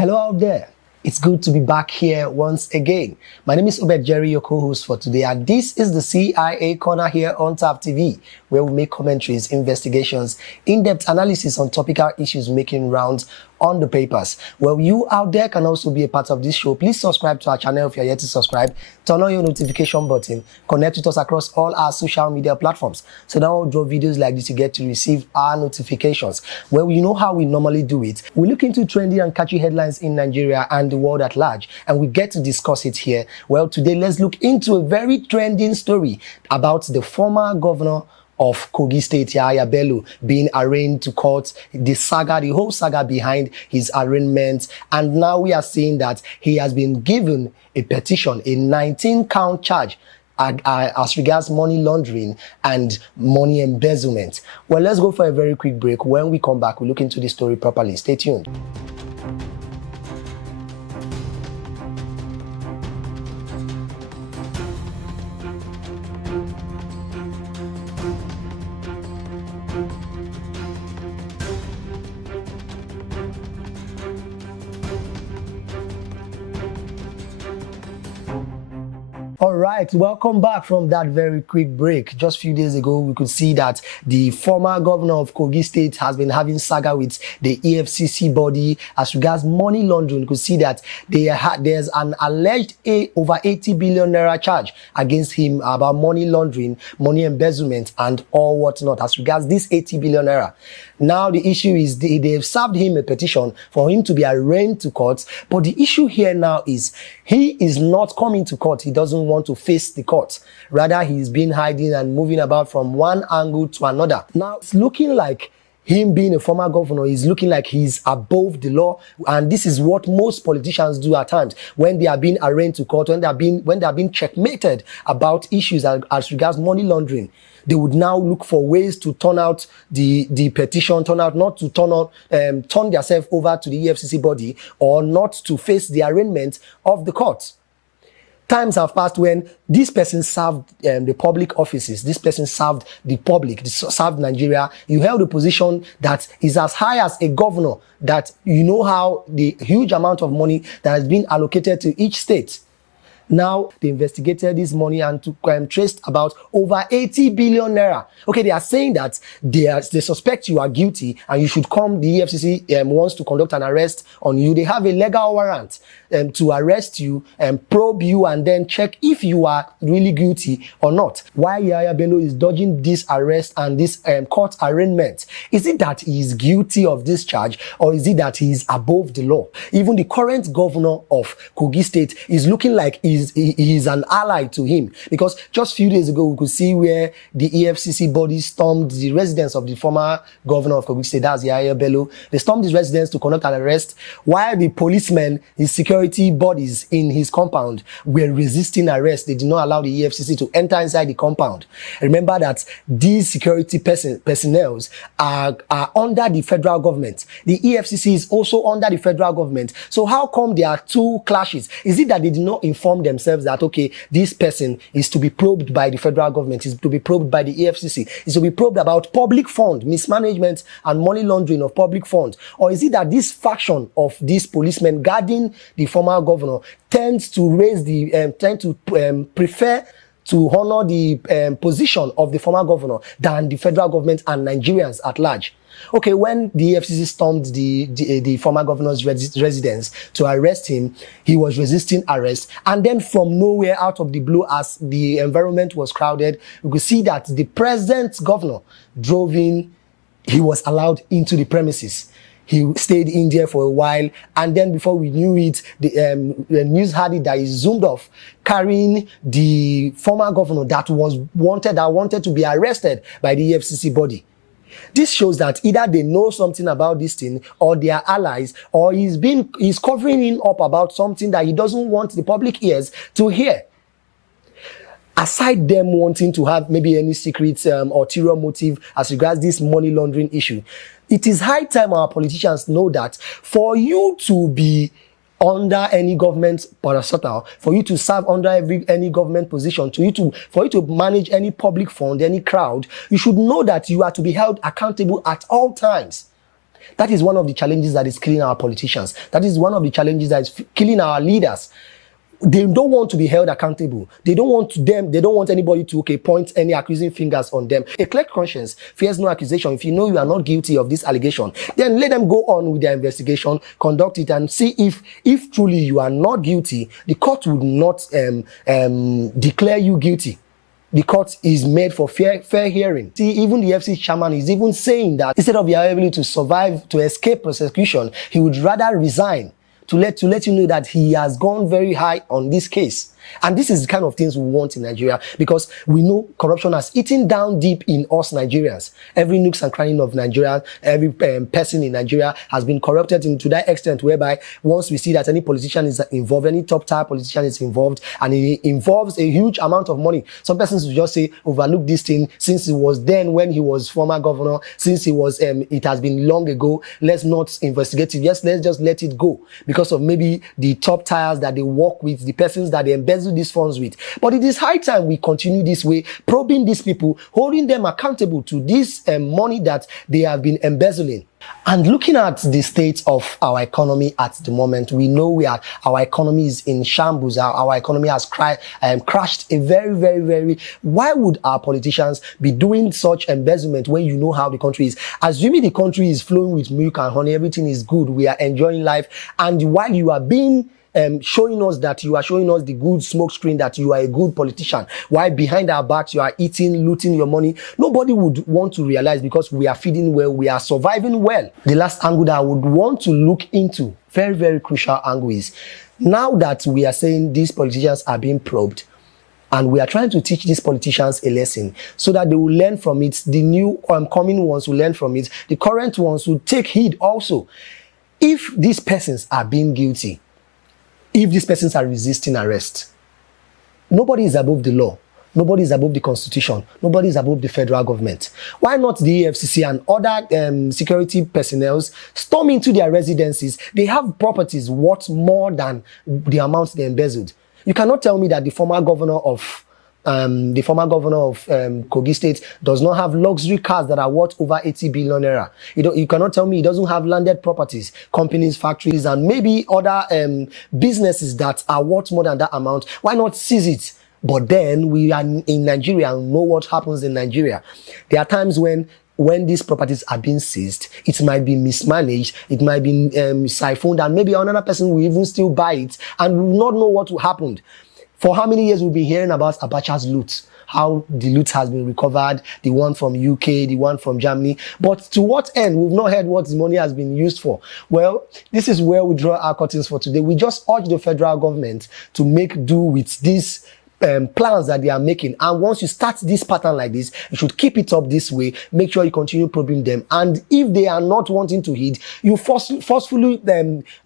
Hello out there. It's good to be back here once again. My name is Obed Jerry, your co-host for today, and this is the CIA Corner here on Tap TV, where we make commentaries, investigations, in-depth analysis on topical issues making rounds on the papers. Well, you out there can also be a part of this show. Please subscribe to our channel if you're yet to subscribe. Turn on your notification button. Connect with us across all our social media platforms. So now we'll drop videos like this, you get to receive our notifications. Well, you know how we normally do it. We look into trendy and catchy headlines in Nigeria and the world at large, and we get to discuss it here. Well, today let's look into a very trending story about the former governor of Kogi State, Yahaya Bello, being arraigned to court, the whole saga behind his arraignment. And now we are seeing that he has been given a petition, a 19-count charge as regards money laundering and money embezzlement. Well, let's go for a very quick break. When we come back, we'll look into this story properly. Stay tuned. All right, welcome back from that very quick break. Just a few days ago, we could see that the former governor of Kogi State has been having saga with the Efcc body as regards money laundering. We could see that there's an alleged over 80 billion naira charge against him about money laundering, money embezzlement, and all whatnot as regards this 80 billion naira. Now the issue is they've served him a petition for him to be arraigned to court, but the issue here now is he is not coming to court. He doesn't want to face the court. Rather, he's been hiding and moving about from one angle to another. Now, it's looking like him being a former governor is looking like he's above the law, and this is what most politicians do at times when they are being arraigned to court, when they are being checkmated about issues as regards money laundering. They would now look for ways to turn out the petition, turn themselves over to the Efcc body, or not to face the arraignment of the court. Times have passed when this person served the public offices, this person served the public, served Nigeria. You held a position that is as high as a governor, that you know how the huge amount of money that has been allocated to each state. Now, they investigated this money and traced about over 80 billion naira. Okay, they are saying that they suspect you are guilty and you should come. The EFCC wants to conduct an arrest on you. They have a legal warrant to arrest you and probe you and then check if you are really guilty or not. Why Yahaya Bello is dodging this arrest and this court arraignment? Is it that he is guilty of this charge, or is it that he is above the law? Even the current governor of Kogi State is looking like he is an ally to him, because just a few days ago we could see where the EFCC body stormed the residence of the former governor of Kogi State, that's Yahaya Bello. They stormed his residence to conduct an arrest, while the policemen, his security bodies in his compound, were resisting arrest. They did not allow the EFCC to enter inside the compound. Remember that these security personnel are under the federal government. The EFCC is also under the federal government. So how come there are two clashes? Is it that they did not inform themselves that, okay, this person is to be probed by the federal government, is to be probed by the EFCC, is to be probed about public fund mismanagement and money laundering of public funds? Or is it that this faction of these policemen guarding the former governor tends to prefer to honor the position of the former governor than the federal government and Nigerians at large? Okay, when the EFCC stormed the former governor's residence to arrest him, he was resisting arrest. And then from nowhere, out of the blue, as the environment was crowded, we could see that the present governor drove in. He was allowed into the premises. He stayed in there for a while, and then before we knew it, the news had it that he zoomed off, carrying the former governor that wanted to be arrested by the EFCC body. This shows that either they know something about this thing, or they are allies, or he's covering him up about something that he doesn't want the public ears to hear. Aside them wanting to have maybe any secret ulterior motive as regards this money laundering issue, it is high time our politicians know that for you to be under any government parastatal, for you to serve under any government position, for you to manage any public fund, any crowd, you should know that you are to be held accountable at all times. That is one of the challenges that is killing our politicians. That is one of the challenges that is killing our leaders. They don't want to be held accountable. They don't want anybody to point any accusing fingers on them. A clear conscience fears no accusation. If you know you are not guilty of this allegation, then let them go on with their investigation, conduct it, and see if truly you are not guilty, the court would not declare you guilty. The court is made for fair hearing. See, even the Efcc chairman is even saying that instead of being able to survive, to escape prosecution, he would rather resign to let you know that he has gone very high on this case. And this is the kind of things we want in Nigeria, because we know corruption has eaten down deep in us Nigerians. Every nooks and cranny of Nigeria, every person in Nigeria has been corrupted to that extent whereby once we see that any politician is involved, any top-tier politician is involved, and it involves a huge amount of money, some persons will just say, overlook this thing since it was then when he was former governor, since he was, it has been long ago, let's not investigate it, let's just let it go because of maybe the top tiers that they work with, the persons that they embezzle these funds with. But it is high time we continue this way, probing these people, holding them accountable to this money that they have been embezzling. And looking at the state of our economy at the moment, we know our economy is in shambles. Our economy has crashed a very. Why would our politicians be doing such embezzlement when you know how the country is? Assuming the country is flowing with milk and honey, everything is good, we are enjoying life, and while you are being showing us the good smoke screen that you are a good politician, while behind our backs you are eating, looting your money, nobody would want to realize, because we are feeding well, we are surviving well. The last angle that I would want to look into, very crucial angle, is now that we are saying these politicians are being probed, and we are trying to teach these politicians a lesson so that they will learn from it. The new coming ones will learn from it. The current ones will take heed also. If these persons are being guilty, if these persons are resisting arrest, nobody is above the law. Nobody is above the constitution. Nobody is above the federal government. Why not the Efcc and other security personnel storm into their residences? They have properties worth more than the amount they embezzled. You cannot tell me that the former governor of Kogi State does not have luxury cars that are worth over 80 billion naira. You cannot tell me he doesn't have landed properties, companies, factories, and maybe other businesses that are worth more than that amount. Why not seize it? But then we are in Nigeria and know what happens in Nigeria. There are times when these properties are being seized, it might be mismanaged, it might be siphoned, and maybe another person will even still buy it and will not know what happened. For how many years we've been hearing about Abacha's loot, how the loot has been recovered, the one from UK, the one from Germany. But to what end? We've not heard what the money has been used for. Well, this is where we draw our curtains for today. We just urge the federal government to make do with these plans that they are making. And once you start this pattern like this, you should keep it up this way. Make sure you continue probing them. And if they are not wanting to heed, you forcefully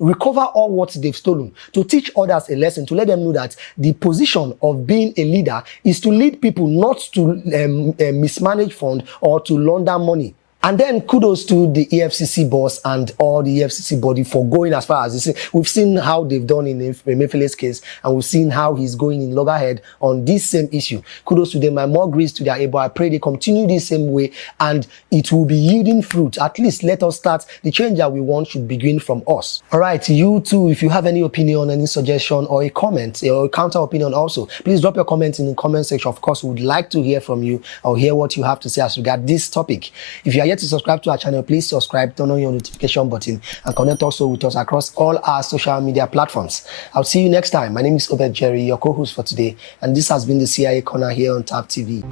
recover all what they've stolen, to teach others a lesson, to let them know that the position of being a leader is to lead people, not to mismanage funds or to launder money. And then kudos to the EFCC boss and all the EFCC body for going as far as this. We've seen how they've done in Emefiele's case, and we've seen how he's going in loggerhead on this same issue. Kudos to them, and more grace to their able. I pray they continue this same way and it will be yielding fruit. At least let us start. The change that we want should begin from us. All right, you too, if you have any opinion, any suggestion, or a comment, or a counter opinion also, please drop your comments in the comment section. Of course, we would like to hear from you or hear what you have to say as regard this topic. If you are yet to subscribe to our channel, please subscribe, turn on your notification button, and connect also with us across all our social media platforms. I'll see you next time. My name is Obed Jerry, your co-host for today, and this has been the CIA Corner here on TAP TV.